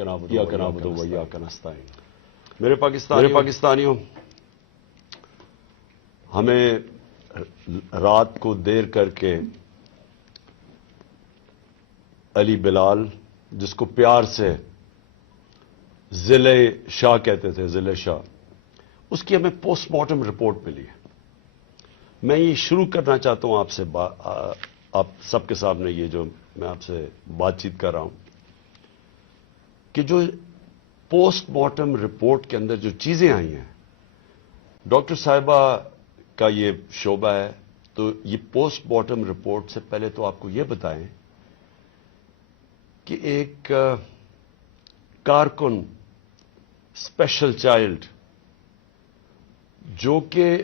نعبد وإياک نستعین۔ میرے پاکستانیوں، ہمیں رات کو دیر کر کے علی بلال، جس کو پیار سے ضلع شاہ کہتے تھے، ضلع شاہ، اس کی ہمیں پوسٹ مارٹم رپورٹ ملی ہے۔ میں یہ شروع کرنا چاہتا ہوں آپ سے، آپ سب کے سامنے یہ جو میں آپ سے بات چیت کر رہا ہوں، کہ جو پوسٹ مارٹم رپورٹ کے اندر جو چیزیں آئی ہیں، ڈاکٹر صاحبہ کا یہ شعبہ ہے، تو یہ پوسٹ مارٹم رپورٹ سے پہلے تو آپ کو یہ بتائیں کہ ایک کارکن، اسپیشل چائلڈ، جو کہ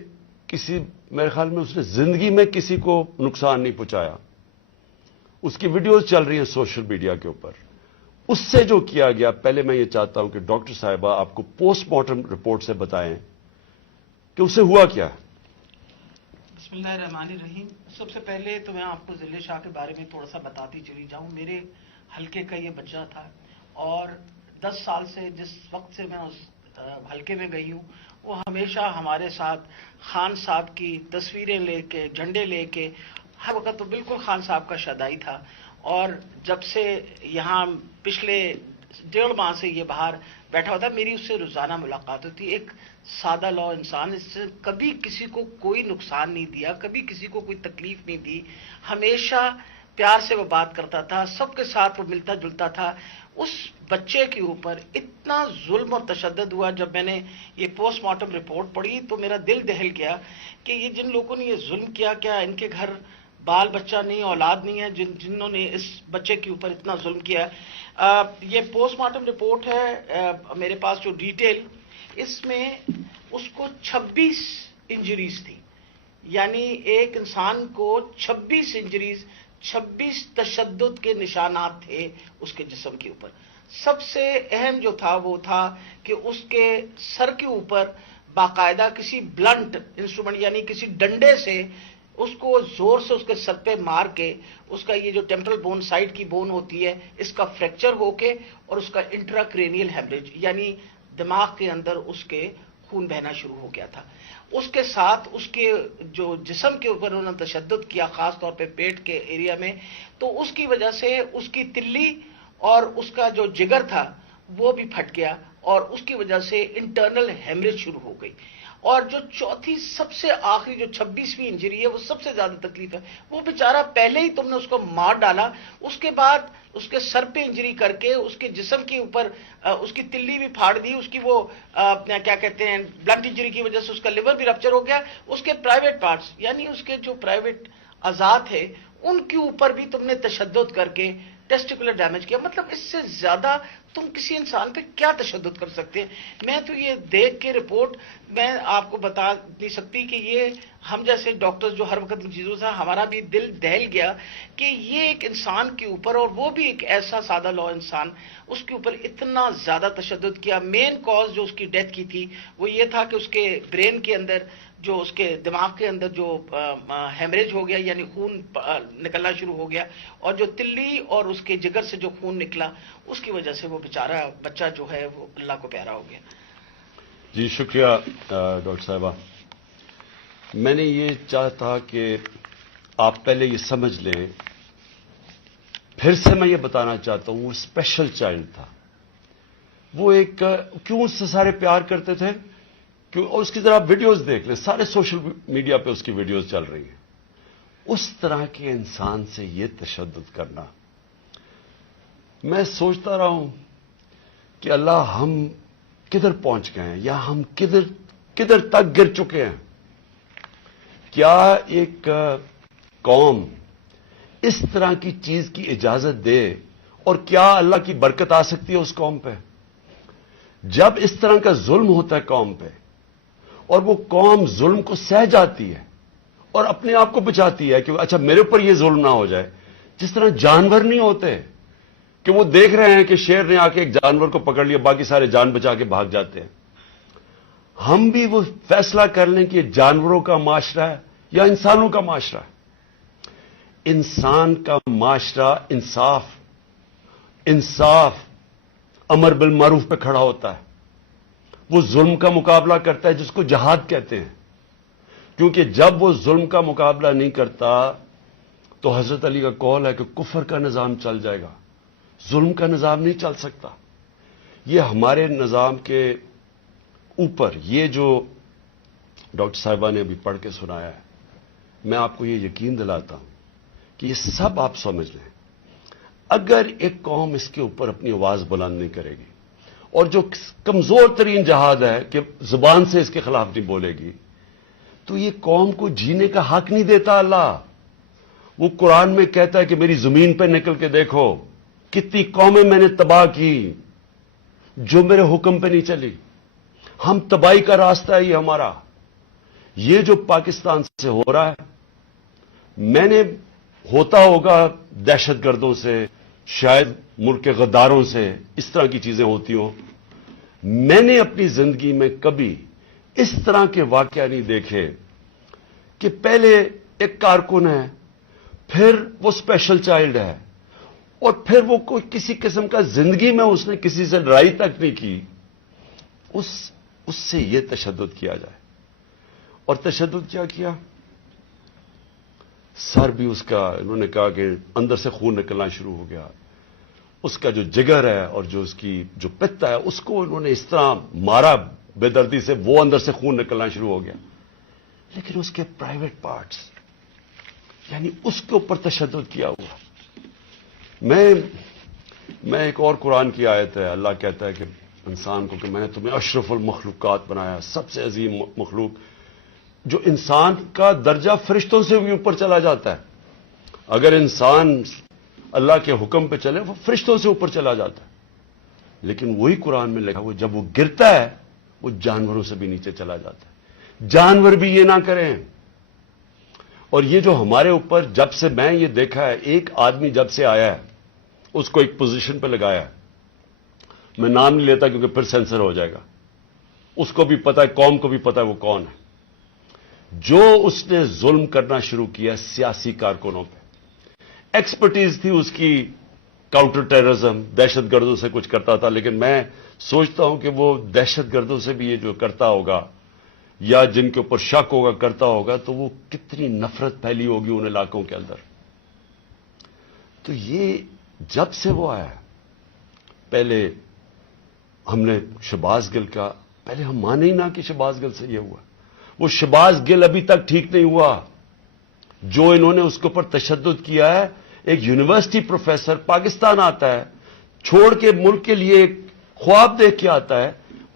میرے خیال میں اس نے زندگی میں کسی کو نقصان نہیں پہنچایا، اس کی ویڈیوز چل رہی ہیں سوشل میڈیا کے اوپر، اس سے جو کیا گیا، پہلے میں یہ چاہتا ہوں کہ ڈاکٹر صاحبہ آپ کو پوسٹ مارٹم رپورٹ سے بتائیں کہ اسے ہوا کیا۔ بسم اللہ الرحمن الرحیم۔ سب سے پہلے تو میں آپ کو ضلع شاہ کے بارے میں تھوڑا سا بتاتی چلی جاؤں۔ میرے حلقے کا یہ بچہ تھا، اور 10 سال سے جس وقت سے میں اس حلقے میں گئی ہوں، وہ ہمیشہ ہمارے ساتھ خان صاحب کی تصویریں لے کے، جھنڈے لے کے، ہر وقت تو بالکل خان صاحب کا شدائی تھا۔ اور جب سے یہاں پچھلے 1.5 ماہ سے یہ باہر بیٹھا ہوتا، میری اس سے روزانہ ملاقات ہوتی۔ ایک سادہ لو انسان، اس سے کبھی کسی کو کوئی نقصان نہیں دیا، کبھی کسی کو کوئی تکلیف نہیں دی، ہمیشہ پیار سے وہ بات کرتا تھا، سب کے ساتھ وہ ملتا جلتا تھا۔ اس بچے کے اوپر اتنا ظلم اور تشدد ہوا، جب میں نے یہ پوسٹ مارٹم رپورٹ پڑھی تو میرا دل دہل گیا کہ یہ جن لوگوں نے یہ ظلم کیا، کیا ان کے گھر بال بچہ نہیں، اولاد نہیں ہے، جنہوں نے اس بچے کے اوپر اتنا ظلم کیا۔ یہ پوسٹ مارٹم رپورٹ ہے میرے پاس، جو ڈیٹیل، اس میں اس کو 26 انجریز تھی، یعنی ایک انسان کو 26 انجریز، 26 تشدد کے نشانات تھے اس کے جسم کے اوپر۔ سب سے اہم جو تھا وہ تھا کہ اس کے سر کے اوپر باقاعدہ کسی بلنٹ انسٹرومنٹ، یعنی کسی ڈنڈے سے اس کو زور سے اس کے سر پہ مار کے، اس کا یہ جو ٹیمپرل بون، سائڈ کی بون ہوتی ہے، اس کا فریکچر ہو کے، اور اس کا انٹراکرینیل ہیمریج، یعنی دماغ کے اندر اس کے خون بہنا شروع ہو گیا تھا۔ اس کے ساتھ اس کے جو جسم کے اوپر انہوں نے تشدد کیا، خاص طور پہ پیٹ کے ایریا میں، تو اس کی وجہ سے اس کی تلی اور اس کا جو جگر تھا وہ بھی پھٹ گیا، اور اس کی وجہ سے انٹرنل ہیمریج شروع ہو گئی۔ اور جو چوتھی سب سے آخری جو 26ویں انجری ہے، وہ سب سے زیادہ تکلیف ہے۔ وہ بیچارہ پہلے ہی تم نے اس کو مار ڈالا، اس کے بعد اس کے سر پہ انجری کر کے، اس کے جسم کے اوپر اس کی تلی بھی پھاڑ دی، اس کی وہ کیا کہتے ہیں، بلنٹ انجری کی وجہ سے اس کا لیور بھی رپچر ہو گیا، اس کے پرائیویٹ پارٹس، یعنی اس کے جو پرائیویٹ اعضاء تھے، ان کے اوپر بھی تم نے تشدد کر کے ٹیسٹیکولر ڈیمیج کیا۔ مطلب اس سے زیادہ تم کسی انسان پہ کیا تشدد کر سکتے ہیں؟ میں تو یہ دیکھ کے رپورٹ میں آپ کو بتا نہیں سکتی کہ یہ ہم جیسے ڈاکٹر جو ہر وقت ان چیزوں سے، ہمارا بھی دل دہل گیا کہ یہ ایک انسان کے اوپر، اور وہ بھی ایک ایسا سادہ لو انسان، اس کے اوپر اتنا زیادہ تشدد کیا۔ مین کاز جو اس کی ڈیتھ کی تھی وہ یہ تھا کہ اس کے برین کے اندر، جو اس کے دماغ کے اندر جو ہیمریج ہو گیا، یعنی خون نکلنا شروع ہو گیا، اور جو تلی اور اس کے جگر سے جو خون نکلا، اس کی وجہ سے وہ بیچارہ بچہ جو ہے وہ اللہ کو پیارا ہو گیا۔ جی شکریہ ڈاکٹر صاحبہ۔ میں نے یہ چاہتا کہ آپ پہلے یہ سمجھ لیں، پھر سے میں یہ بتانا چاہتا ہوں، وہ اسپیشل چائلڈ تھا، وہ ایک، کیوں اس سے سارے پیار کرتے تھے، اور اس کی ذرا ویڈیوز دیکھ لیں، سارے سوشل میڈیا پہ اس کی ویڈیوز چل رہی ہیں۔ اس طرح کے انسان سے یہ تشدد کرنا، میں سوچتا رہا ہوں کہ اللہ ہم کدھر پہنچ گئے ہیں، یا ہم کدھر تک گر چکے ہیں۔ کیا ایک قوم اس طرح کی چیز کی اجازت دے، اور کیا اللہ کی برکت آ سکتی ہے اس قوم پہ؟ جب اس طرح کا ظلم ہوتا ہے قوم پہ، اور وہ قوم ظلم کو سہ جاتی ہے اور اپنے آپ کو بچاتی ہے کہ اچھا میرے اوپر یہ ظلم نہ ہو جائے، جس طرح جانور نہیں ہوتے کہ وہ دیکھ رہے ہیں کہ شیر نے آ کے ایک جانور کو پکڑ لیا، باقی سارے جان بچا کے بھاگ جاتے ہیں۔ ہم بھی وہ فیصلہ کر لیں کہ یہ جانوروں کا معاشرہ ہے یا انسانوں کا معاشرہ ہے۔ انسان کا معاشرہ انصاف، امر بالمعروف پہ کھڑا ہوتا ہے، وہ ظلم کا مقابلہ کرتا ہے جس کو جہاد کہتے ہیں، کیونکہ جب وہ ظلم کا مقابلہ نہیں کرتا تو حضرت علی کا قول ہے کہ کفر کا نظام چل جائے گا، ظلم کا نظام نہیں چل سکتا۔ یہ ہمارے نظام کے اوپر یہ جو ڈاکٹر صاحبہ نے ابھی پڑھ کے سنایا ہے، میں آپ کو یہ یقین دلاتا ہوں کہ یہ سب آپ سمجھ لیں، اگر ایک قوم اس کے اوپر اپنی آواز بلند نہیں کرے گی، اور جو کمزور ترین جہاد ہے کہ زبان سے اس کے خلاف نہیں بولے گی، تو یہ قوم کو جینے کا حق نہیں دیتا اللہ۔ وہ قرآن میں کہتا ہے کہ میری زمین پہ نکل کے دیکھو کتنی قومیں میں نے تباہ کی جو میرے حکم پہ نہیں چلی۔ ہم تباہی کا راستہ ہے یہ ہمارا۔ یہ جو پاکستان سے ہو رہا ہے، میں نے ہوتا ہوگا دہشت گردوں سے، شاید ملک کے غداروں سے، اس طرح کی چیزیں ہوتی ہوں، میں نے اپنی زندگی میں کبھی اس طرح کے واقعہ نہیں دیکھے کہ پہلے ایک کارکن ہے، پھر وہ اسپیشل چائلڈ ہے، اور پھر وہ کوئی کسی قسم کا زندگی میں اس نے کسی سے لڑائی تک نہیں کی، اس سے یہ تشدد کیا جائے۔ اور تشدد کیا کیا؟ سر بھی اس کا، انہوں نے کہا کہ اندر سے خون نکلنا شروع ہو گیا، اس کا جو جگر ہے اور جو اس کی جو پتا ہے اس کو انہوں نے اس طرح مارا بے دردی سے، وہ اندر سے خون نکلنا شروع ہو گیا۔ لیکن اس کے پرائیویٹ پارٹس، یعنی اس کے اوپر تشدد کیا ہوا۔ میں ایک اور قرآن کی آیت ہے، اللہ کہتا ہے کہ انسان کو کہ میں نے تمہیں اشرف المخلوقات بنایا، سب سے عظیم مخلوق، جو انسان کا درجہ فرشتوں سے بھی اوپر چلا جاتا ہے۔ اگر انسان اللہ کے حکم پہ چلے وہ فرشتوں سے اوپر چلا جاتا ہے، لیکن وہی قرآن میں لکھا ہوا جب وہ گرتا ہے وہ جانوروں سے بھی نیچے چلا جاتا ہے۔ جانور بھی یہ نہ کریں۔ اور یہ جو ہمارے اوپر جب سے میں یہ دیکھا ہے، ایک آدمی جب سے آیا ہے اس کو ایک پوزیشن پہ لگایا ہے، میں نام نہیں لیتا کیونکہ پھر سینسر ہو جائے گا، اس کو بھی پتا ہے، قوم کو بھی پتا ہے وہ کون ہے، جو اس نے ظلم کرنا شروع کیا سیاسی کارکنوں پہ۔ ایکسپرٹیز تھی اس کی کاؤنٹر ٹیررزم، دہشت گردوں سے کچھ کرتا تھا، لیکن میں سوچتا ہوں کہ وہ دہشت گردوں سے بھی یہ جو کرتا ہوگا یا جن کے اوپر شک ہوگا کرتا ہوگا، تو وہ کتنی نفرت پھیلی ہوگی ان علاقوں کے اندر۔ تو یہ جب سے وہ آیا، پہلے ہم نے شہباز گل کا، پہلے ہم مانے ہی نہ کہ شہباز گل سے یہ ہوا، وہ شہباز گل ابھی تک ٹھیک نہیں ہوا، جو انہوں نے اس کے اوپر تشدد کیا ہے۔ ایک یونیورسٹی پروفیسر پاکستان آتا ہے، چھوڑ کے ملک کے لیے ایک خواب دیکھ کے آتا ہے،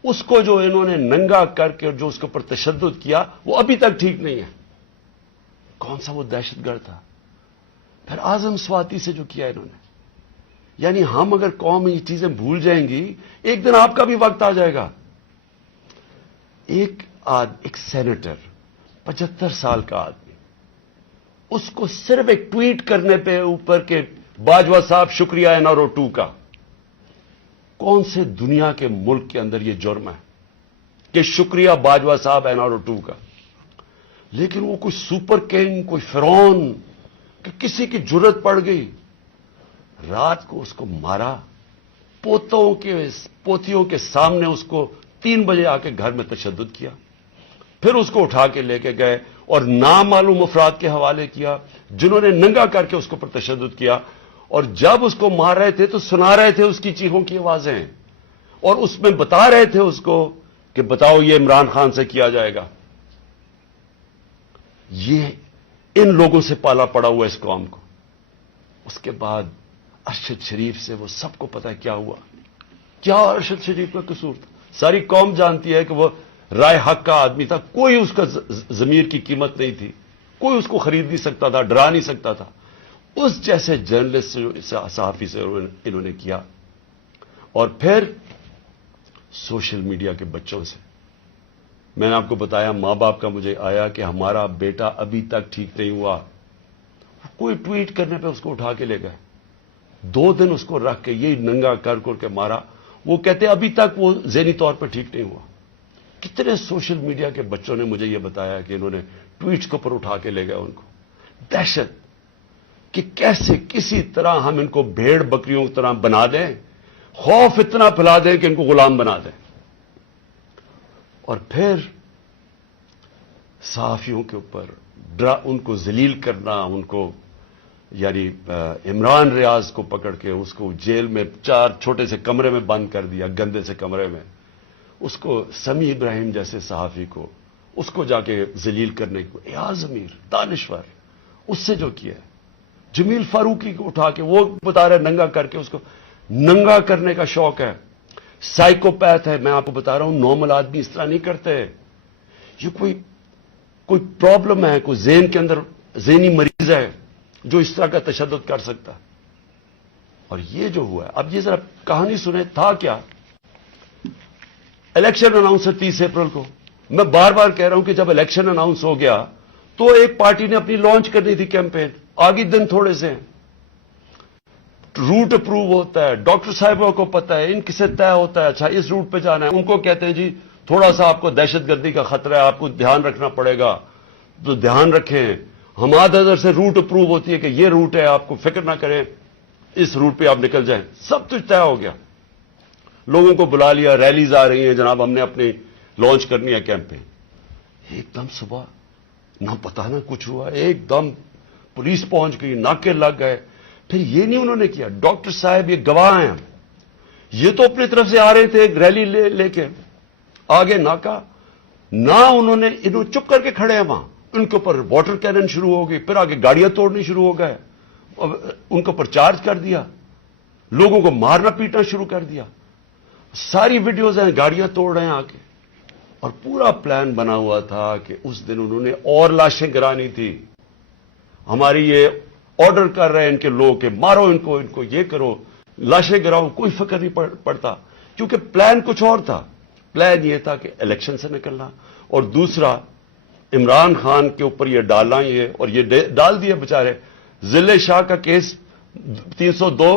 اس کو جو انہوں نے ننگا کر کے جو اس کے اوپر تشدد کیا وہ ابھی تک ٹھیک نہیں ہے۔ کون سا وہ دہشت گرد تھا؟ پھر اعظم سواتی سے جو کیا انہوں نے، یعنی ہم اگر قوم یہ چیزیں بھول جائیں گی، ایک دن آپ کا بھی وقت آ جائے گا۔ ایک سینیٹر 75 سال کا آدمی، اس کو صرف ایک ٹویٹ کرنے پہ اوپر کے باجوہ صاحب شکریہ NRO 2 کا، کون سے دنیا کے ملک کے اندر یہ جرم ہے کہ شکریہ باجوہ صاحب NRO 2 کا؟ لیکن وہ کوئی سپر کنگ، کوئی فرعون کہ کسی کی جرت پڑ گئی، رات کو اس کو مارا، پوتیوں کے سامنے اس کو 3 بجے آ کے گھر میں تشدد کیا، پھر اس کو اٹھا کے لے کے گئے اور نامعلوم افراد کے حوالے کیا جنہوں نے ننگا کر کے اس کے اوپر تشدد کیا، اور جب اس کو مار رہے تھے تو سنا رہے تھے اس کی چیخوں کی آوازیں، اور اس میں بتا رہے تھے اس کو کہ بتاؤ یہ عمران خان سے کیا جائے گا۔ یہ ان لوگوں سے پالا پڑا ہوا اس قوم کو۔ اس کے بعد ارشد شریف سے وہ سب کو پتا ہے کیا ہوا، کیا ارشد شریف کا قصور تھا۔ ساری قوم جانتی ہے کہ وہ رائے حق کا آدمی تھا، کوئی اس کا ضمیر کی قیمت نہیں تھی، کوئی اس کو خرید نہیں سکتا تھا، ڈرا نہیں سکتا تھا۔ اس جیسے جرنلسٹ سے، صحافی سے انہوں نے کیا، اور پھر سوشل میڈیا کے بچوں سے۔ میں نے آپ کو بتایا ماں باپ کا مجھے آیا کہ ہمارا بیٹا ابھی تک ٹھیک نہیں ہوا، کوئی ٹویٹ کرنے پہ اس کو اٹھا کے لے گئے، 2 دن اس کو رکھ کے یہی ننگا کر کے مارا۔ وہ کہتے ابھی تک وہ ذہنی طور پہ ٹھیک نہیں ہوا۔ کتنے سوشل میڈیا کے بچوں نے مجھے یہ بتایا کہ انہوں نے ٹویٹس کے اوپر اٹھا کے لے گئے ان کو۔ دہشت کہ کیسے کسی طرح ہم ان کو بھیڑ بکریوں کی طرح بنا دیں، خوف اتنا پھیلا دیں کہ ان کو غلام بنا دیں، اور پھر صحافیوں کے اوپر ان کو ذلیل کرنا، ان کو یعنی عمران ریاض کو پکڑ کے اس کو جیل میں 4 چھوٹے سے کمرے میں بند کر دیا، گندے سے کمرے میں، اس کو سمیع ابراہیم جیسے صحافی کو اس کو جا کے ذلیل کرنے کو، ایاز امیر دانشور اس سے جو کیا ہے، جمیل فاروقی کو اٹھا کے وہ بتا رہے ننگا کر کے، اس کو ننگا کرنے کا شوق ہے، سائیکوپیتھ ہے. میں آپ کو بتا رہا ہوں نارمل آدمی اس طرح نہیں کرتے. یہ کوئی پرابلم ہے، کوئی ذہن کے اندر ذہنی مریض ہے جو اس طرح کا تشدد کر سکتا ہے. اور یہ جو ہوا ہے، اب یہ ذرا کہانی سنیں تھا کیا. الیکشن اناؤنس ہے 30 اپریل کو. میں بار بار کہہ رہا ہوں کہ جب الیکشن اناؤنس ہو گیا تو ایک پارٹی نے اپنی لانچ کرنی تھی کیمپین. آگے دن تھوڑے سے ہیں، روٹ اپروو ہوتا ہے، ڈاکٹر صاحبوں کو پتا ہے، ان کسے طے ہوتا ہے اچھا اس روٹ پہ جانا ہے. ان کو کہتے ہیں جی تھوڑا سا آپ کو دہشت گردی کا خطرہ ہے، آپ کو دھیان رکھنا پڑے گا، تو دھیان رکھیں. ہمارے نظر سے روٹ اپروو ہوتی ہے کہ یہ روٹ ہے، آپ کو فکر نہ کریں، اس روٹ پہ آپ نکل جائیں. سب کچھ طے ہو گیا، لوگوں کو بلا لیا، ریلیز آ رہی ہیں، جناب ہم نے اپنی لانچ کرنی ہے کیمپین. ایک دم صبح نہ پتا نہ کچھ ہوا، ایک دم پولیس پہنچ گئی، ناکے لگ گئے. پھر یہ نہیں انہوں نے کیا، ڈاکٹر صاحب یہ گواہ ہیں، یہ تو اپنی طرف سے آ رہے تھے ایک ریلی لے کے، آگے ناکا نہ انہوں چپ کر کے کھڑے ہیں وہاں. ان کے اوپر واٹر کینن شروع ہو گئی، پھر آگے گاڑیاں توڑنی شروع ہو گئے، ان کے اوپر چارج کر دیا، لوگوں کو مارنا پیٹنا شروع کر دیا. ساری ویڈیوز ہیں، گاڑیاں توڑ رہے ہیں آگے. اور پورا پلان بنا ہوا تھا کہ اس دن انہوں نے اور لاشیں گرانی تھی. ہماری یہ آرڈر کر رہے ہیں ان کے لوگ کہ مارو ان کو یہ کرو، لاشیں گراؤ، کوئی فکر نہیں پڑتا، کیونکہ پلان کچھ اور تھا. پلان یہ تھا کہ الیکشن سے نکلنا، اور دوسرا عمران خان کے اوپر یہ ڈالنا، یہ اور یہ ڈال دیا بیچارے. ضلع شاہ کا کیس 302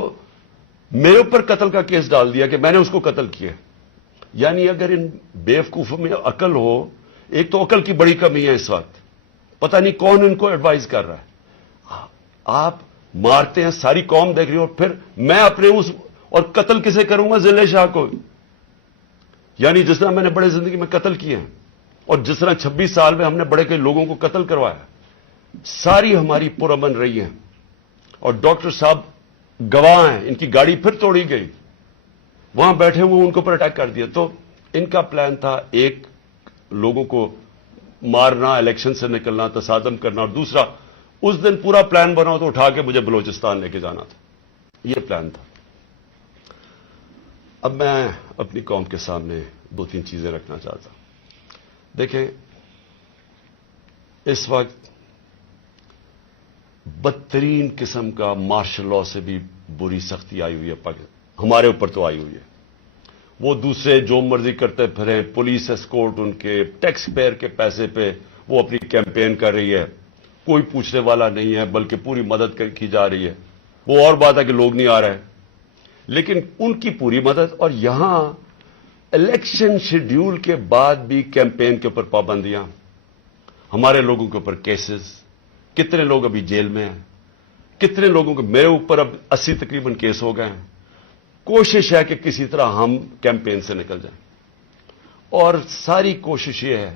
میرے اوپر قتل کا کیس ڈال دیا کہ میں نے اس کو قتل کیا. یعنی اگر ان بیوقوفوں میں عقل ہو، ایک تو عقل کی بڑی کمی ہے اس وقت، پتہ نہیں کون ان کو ایڈوائز کر رہا ہے. آپ مارتے ہیں، ساری قوم دیکھ رہی ہے، اور پھر میں اپنے اور قتل کسے کروں گا؟ ضلع شاہ کو. یعنی جس طرح میں نے بڑے زندگی میں قتل کیے ہیں، اور جس طرح 26 سال میں ہم نے بڑے کئی لوگوں کو قتل کروایا، ساری ہماری پرامن رہی ہیں. اور ڈاکٹر صاحب گواہ ہیں، ان کی گاڑی پھر توڑی گئی، وہاں بیٹھے ہوئے ان کے اوپر اٹیک کر دیا. تو ان کا پلان تھا ایک لوگوں کو مارنا، الیکشن سے نکلنا، تصادم کرنا، اور دوسرا اس دن پورا پلان بنا تو اٹھا کے مجھے بلوچستان لے کے جانا تھا. یہ پلان تھا. اب میں اپنی قوم کے سامنے 2-3 چیزیں رکھنا چاہتا ہوں. دیکھیں، اس وقت بدترین قسم کا مارشل لا سے بھی بری سختی آئی ہوئی ہے ہمارے اوپر تو آئی ہوئی ہے. وہ دوسرے جو مرضی کرتے پھریں، پولیس اسکورٹ ان کے ٹیکس پیئر کے پیسے پہ وہ اپنی کیمپین کر رہی ہے، کوئی پوچھنے والا نہیں ہے، بلکہ پوری مدد کی جا رہی ہے. وہ اور بات ہے کہ لوگ نہیں آ رہے، لیکن ان کی پوری مدد. اور یہاں الیکشن شیڈیول کے بعد بھی کیمپین کے اوپر پابندیاں، ہمارے لوگوں کے اوپر کیسز، کتنے لوگ ابھی جیل میں ہیں، کتنے لوگوں کے، میرے اوپر اب 80 تقریباً کیس ہو گئے ہیں. کوشش ہے کہ کسی طرح ہم کیمپین سے نکل جائیں، اور ساری کوشش یہ ہے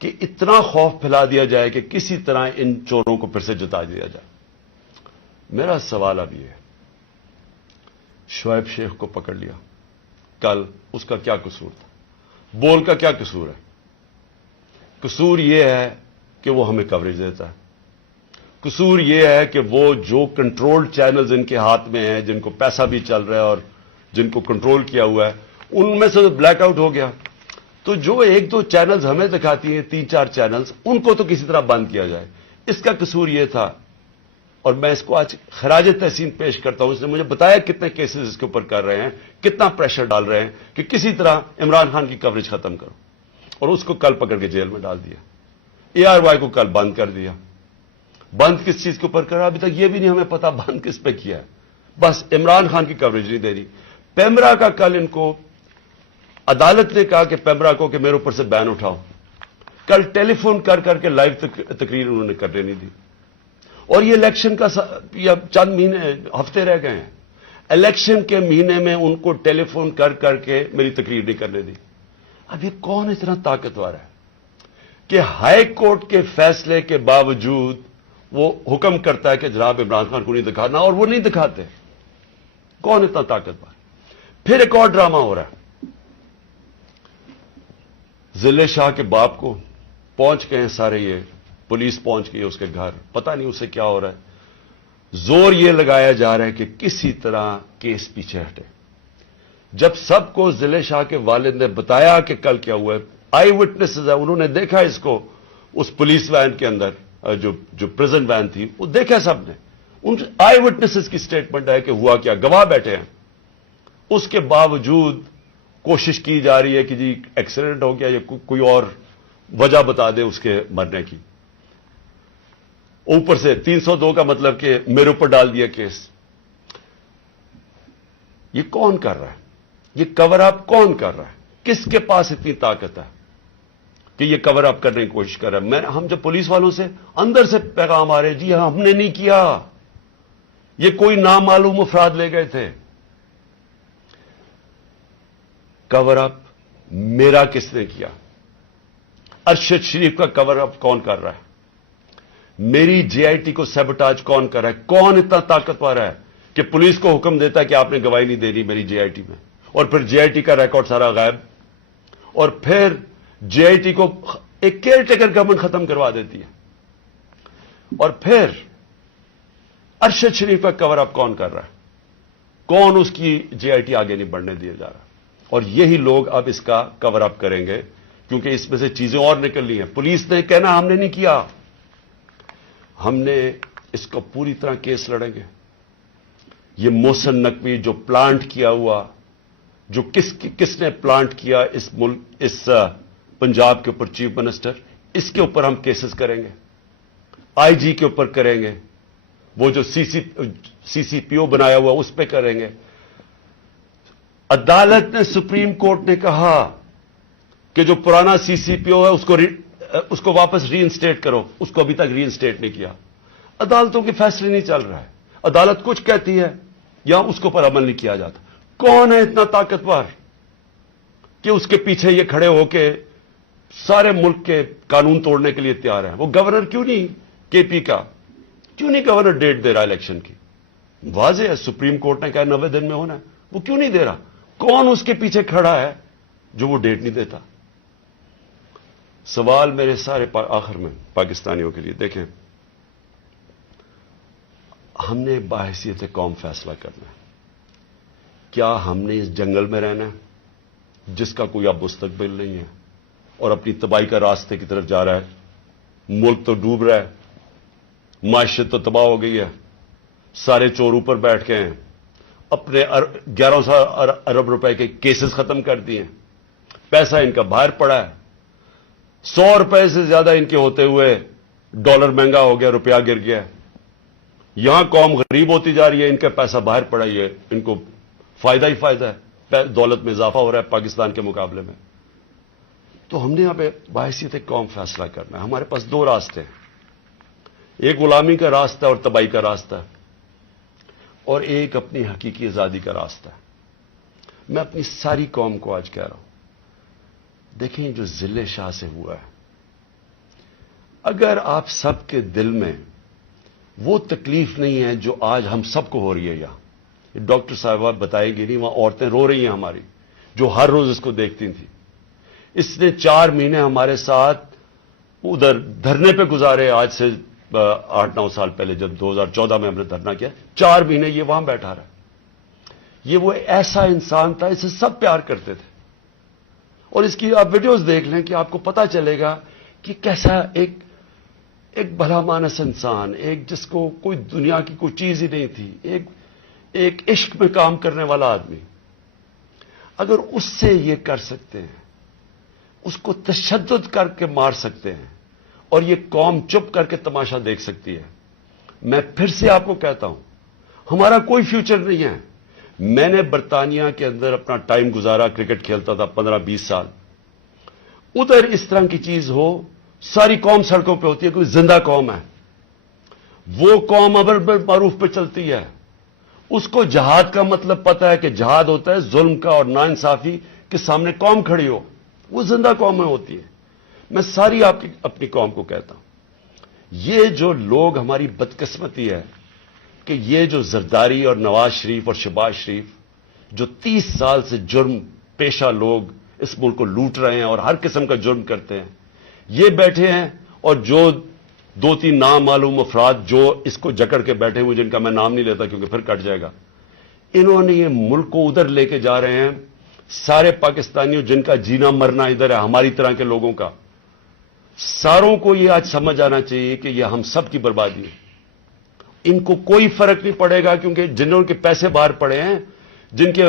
کہ اتنا خوف پھیلا دیا جائے کہ کسی طرح ان چوروں کو پھر سے جتا دیا جائے. میرا سوال اب یہ ہے، شعیب شیخ کو پکڑ لیا کل، اس کا کیا قصور تھا؟ بول کا کیا قصور ہے؟ قصور یہ ہے کہ وہ ہمیں کوریج دیتا ہے. قصور یہ ہے کہ وہ جو کنٹرول چینلز ان کے ہاتھ میں ہیں، جن کو پیسہ بھی چل رہا ہے اور جن کو کنٹرول کیا ہوا ہے، ان میں سے بلیک آؤٹ ہو گیا. تو جو 1-2 چینلز ہمیں دکھاتی ہیں، 3-4 چینلز، ان کو تو کسی طرح بند کیا جائے. اس کا قصور یہ تھا، اور میں اس کو آج خراج تحسین پیش کرتا ہوں. اس نے مجھے بتایا کتنے کیسز اس کے اوپر کر رہے ہیں، کتنا پریشر ڈال رہے ہیں کہ کسی طرح عمران خان کی کوریج ختم کرو. اور اس کو کل پکڑ کے جیل میں ڈال دیا. ARY کو کل بند کر دیا. بند کس چیز کے اوپر کرا ابھی تک یہ بھی نہیں ہمیں پتا بند کس پہ کیا ہے. بس عمران خان کی کوریج نہیں دے رہی. پیمرا کا کل ان کو عدالت نے کہا کہ پیمرا کو کہ میرے اوپر سے بین اٹھاؤ. کل ٹیلی فون کر کے لائیو تقریر انہوں نے کرنے نہیں دی. اور یہ الیکشن کا چند مہینے، ہفتے رہ گئے ہیں. الیکشن کے مہینے میں ان کو ٹیلی فون کر کر کے میری تقریر نہیں کرنے دی. اب یہ کون اتنا طاقتور ہے کہ ہائی کورٹ کے فیصلے کے باوجود وہ حکم کرتا ہے کہ جناب عمران خان کو نہیں دکھانا, اور وہ نہیں دکھاتے؟ کون اتنا طاقتور؟ پھر ایک اور ڈرامہ ہو رہا ہے. ضلع شاہ کے باپ کو پہنچ گئے سارے, یہ پولیس پہنچ گئی اس کے گھر, پتہ نہیں اسے کیا ہو رہا ہے. زور یہ لگایا جا رہا ہے کہ کسی طرح کیس پیچھے ہٹے. جب سب کو ضلع شاہ کے والد نے بتایا کہ کل کیا ہوا ہے, آئی وٹنسز ہے, انہوں نے دیکھا اس کو اس پولیس وین کے اندر, جو پریزن وین تھی وہ دیکھا سب نے, ان آئی وٹنسز کی سٹیٹمنٹ ہے کہ ہوا کیا, گواہ بیٹھے ہیں. اس کے باوجود کوشش کی جا رہی ہے کہ جی ایکسیڈنٹ ہو گیا یا کوئی اور وجہ بتا دے اس کے مرنے کی. اوپر سے 302 کا مطلب کہ میرے اوپر ڈال دیا کیس. یہ کون کر رہا ہے؟ یہ کور اپ کون کر رہا ہے؟ کس کے پاس اتنی طاقت ہے کہ یہ کور اپ کرنے کی کوشش کر رہا ہے؟ ہم جب پولیس والوں سے اندر سے پیغام آ رہے, جی ہم نے نہیں کیا, یہ کوئی نامعلوم افراد لے گئے تھے. کور اپ میرا کس نے کیا؟ ارشد شریف کا کور اپ کون کر رہا ہے؟ میری جے آئی ٹی کو سیبوٹاج کون کر رہا ہے؟ کون اتنا طاقتور ہے کہ پولیس کو حکم دیتا ہے کہ آپ نے گواہی نہیں دینی میری جے آئی ٹی میں, اور پھر جے آئی ٹی کا ریکارڈ سارا غائب, اور پھر جے آئی ٹی کو ایک کیئر ٹیکر گورنمنٹ ختم کروا دیتی ہے, اور پھر ارشد شریف کا کور اپ کون کر رہا ہے؟ کون اس کی جے آئی ٹی آگے نہیں بڑھنے دیا جا رہا؟ اور یہی لوگ اب اس کا کور اپ کریں گے کیونکہ اس میں سے چیزیں اور نکلنی ہیں. پولیس نے کہنا ہم نے نہیں کیا, ہم نے اس کو پوری طرح کیس لڑیں گے. یہ محسن نقوی جو پلانٹ کیا ہوا, جو کس نے پلانٹ کیا اس ملک, اس پنجاب کے اوپر چیف منسٹر, اس کے اوپر ہم کیسز کریں گے, آئی جی کے اوپر کریں گے, وہ جو سی سی پی او بنایا ہوا اس پہ کریں گے. عدالت نے, سپریم کورٹ نے کہا کہ جو پرانا سی سی پی او ہے اس کو واپس ری انسٹیٹ کرو, اس کو ابھی تک ری انسٹیٹ نہیں کیا. عدالتوں کے فیصلے نہیں چل رہا ہے, عدالت کچھ کہتی ہے یا اس کے اوپر عمل نہیں کیا جاتا. کون ہے اتنا طاقتور کہ اس کے پیچھے یہ کھڑے ہو کے سارے ملک کے قانون توڑنے کے لیے تیار ہیں؟ وہ گورنر کیوں نہیں, کے پی کا کیوں نہیں گورنر ڈیٹ دے رہا الیکشن کی؟ واضح ہے سپریم کورٹ نے کہا 90 دن میں ہونا ہے, وہ کیوں نہیں دے رہا؟ کون اس کے پیچھے کھڑا ہے جو وہ ڈیٹ نہیں دیتا؟ سوال میرے سارے آخر میں پاکستانیوں کے لیے, دیکھیں ہم نے باحثیت قوم فیصلہ کرنا ہے. کیا ہم نے اس جنگل میں رہنا ہے جس کا کوئی اب مستقبل نہیں ہے اور اپنی تباہی کا راستے کی طرف جا رہا ہے؟ ملک تو ڈوب رہا ہے, معیشت تو تباہ ہو گئی ہے, سارے چور اوپر بیٹھ گئے ہیں, اپنے 1100 ارب روپے کے کیسز ختم کر دیے, پیسہ ان کا باہر پڑا ہے, 100 روپے سے زیادہ ان کے ہوتے ہوئے ڈالر مہنگا ہو گیا, روپیہ گر گیا. یہاں قوم غریب ہوتی جا رہی ہے, ان کا پیسہ باہر پڑا ہی ہے, ان کو فائدہ ہی فائدہ ہے, دولت میں اضافہ ہو رہا ہے پاکستان کے مقابلے میں. تو ہم نے یہاں پہ باحثیت قوم فیصلہ کرنا ہے. ہمارے پاس 2 راستے ہیں, ایک غلامی کا راستہ اور تباہی کا راستہ ہے, اور ایک اپنی حقیقی آزادی کا راستہ ہے. میں اپنی ساری قوم کو آج کہہ رہا ہوں, دیکھیں جو ضلع شاہ سے ہوا ہے, اگر آپ سب کے دل میں وہ تکلیف نہیں ہے جو آج ہم سب کو ہو رہی ہے, یہاں ڈاکٹر صاحبہ بتائے گی نہیں, وہاں عورتیں رو رہی ہیں ہماری جو ہر روز اس کو دیکھتی تھیں. اس نے 4 مہینے ہمارے ساتھ ادھر دھرنے پہ گزارے, آج سے 8-9 سال پہلے جب 2014 میں ہم نے دھرنا کیا, 4 مہینے یہ وہاں بیٹھا رہا. یہ وہ ایسا انسان تھا, اسے سب پیار کرتے تھے, اور اس کی آپ ویڈیوز دیکھ لیں کہ آپ کو پتا چلے گا کہ کیسا ایک بھلا مانس انسان, ایک جس کو کوئی دنیا کی کوئی چیز ہی نہیں تھی, ایک عشق میں کام کرنے والا آدمی. اگر اس سے یہ کر سکتے ہیں, اس کو تشدد کر کے مار سکتے ہیں, اور یہ قوم چپ کر کے تماشا دیکھ سکتی ہے, میں پھر سے آپ کو کہتا ہوں ہمارا کوئی فیوچر نہیں ہے. میں نے برطانیہ کے اندر اپنا ٹائم گزارا, کرکٹ کھیلتا تھا 15-20 سال. ادھر اس طرح کی چیز ہو, ساری قوم سڑکوں پہ ہوتی ہے, کوئی زندہ قوم ہے, وہ قوم امر بالمعروف پہ چلتی ہے, اس کو جہاد کا مطلب پتا ہے کہ جہاد ہوتا ہے ظلم کا اور ناانصافی کے سامنے قوم کھڑی ہو. وہ زندہ قومیں ہوتی ہیں. میں ساری اپنی قوم کو کہتا ہوں, یہ جو لوگ ہماری بدقسمتی ہے کہ یہ جو زرداری اور نواز شریف اور شہباز شریف جو 30 سال سے جرم پیشہ لوگ اس ملک کو لوٹ رہے ہیں اور ہر قسم کا جرم کرتے ہیں, یہ بیٹھے ہیں, اور جو 2-3 نامعلوم افراد جو اس کو جکڑ کے بیٹھے ہوئے, جن کا میں نام نہیں لیتا کیونکہ پھر کٹ جائے گا, انہوں نے یہ ملک کو ادھر لے کے جا رہے ہیں. سارے پاکستانیوں جن کا جینا مرنا ادھر ہے, ہماری طرح کے لوگوں کا, ساروں کو یہ آج سمجھ آنا چاہیے کہ یہ ہم سب کی بربادی ہے. ان کو کوئی فرق نہیں پڑے گا, کیونکہ جنہوں کے پیسے باہر پڑے ہیں, جن کے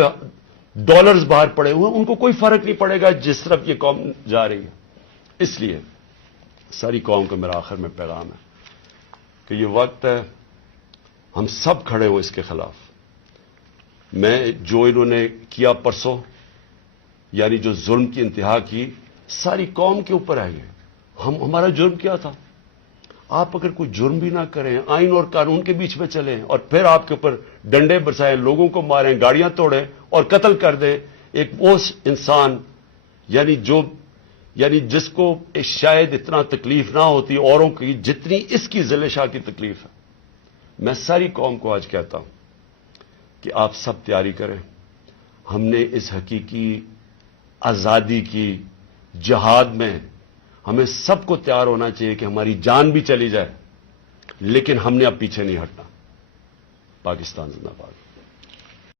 ڈالرز باہر پڑے ہوئے ہیں, ان کو کوئی فرق نہیں پڑے گا جس طرف یہ قوم جا رہی ہے. اس لیے ساری قوم کو میرا آخر میں پیغام ہے کہ یہ وقت ہے ہم سب کھڑے ہوں اس کے خلاف. میں جو انہوں نے کیا پرسوں, یعنی جو ظلم کی انتہا کی, ساری قوم کے اوپر ہے. یہ ہمارا جرم کیا تھا؟ آپ اگر کوئی جرم بھی نہ کریں, آئین اور قانون کے بیچ میں چلیں, اور پھر آپ کے اوپر ڈنڈے برسائیں, لوگوں کو ماریں, گاڑیاں توڑیں اور قتل کر دیں ایک وہ انسان, یعنی جس کو شاید اتنا تکلیف نہ ہوتی اوروں کی جتنی اس کی ذل شاہ کی تکلیف ہے. میں ساری قوم کو آج کہتا ہوں کہ آپ سب تیاری کریں. ہم نے اس حقیقی آزادی کی جہاد میں ہمیں سب کو تیار ہونا چاہیے کہ ہماری جان بھی چلی جائے, لیکن ہم نے اب پیچھے نہیں ہٹنا. پاکستان زندہ باد.